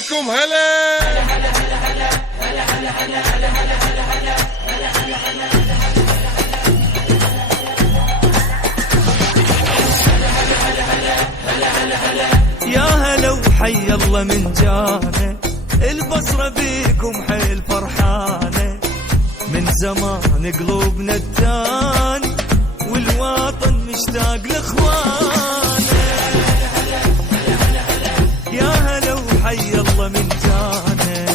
بيكم هلا. يا هلا وحي الله من جانا، البصرة بيكم حيل فرحانة، من زمان قلوبنا التاني والوطن مشتاق لاخوانه. يا هلا وحي الله من جانا،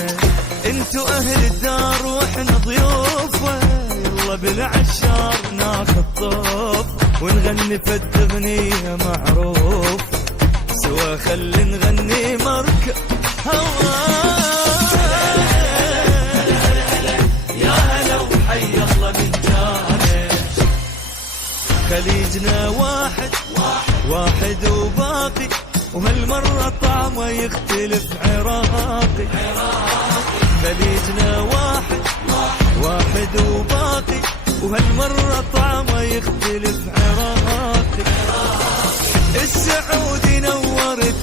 انتو اهل الدار واحنا ضيوفه، يلا بالعشار ناخذ طوف ونغني فد اغنية معروف سوا، خلي نغني مركب هوانا. يا هلا وحي الله من جانا، خليجنا واحد واحد وباقي، وهالمرة طعمه يختلف عراقي. خليجنا واحد واحد وباقي، وهالمرة طعمه يختلف عراقي. السعودي نورت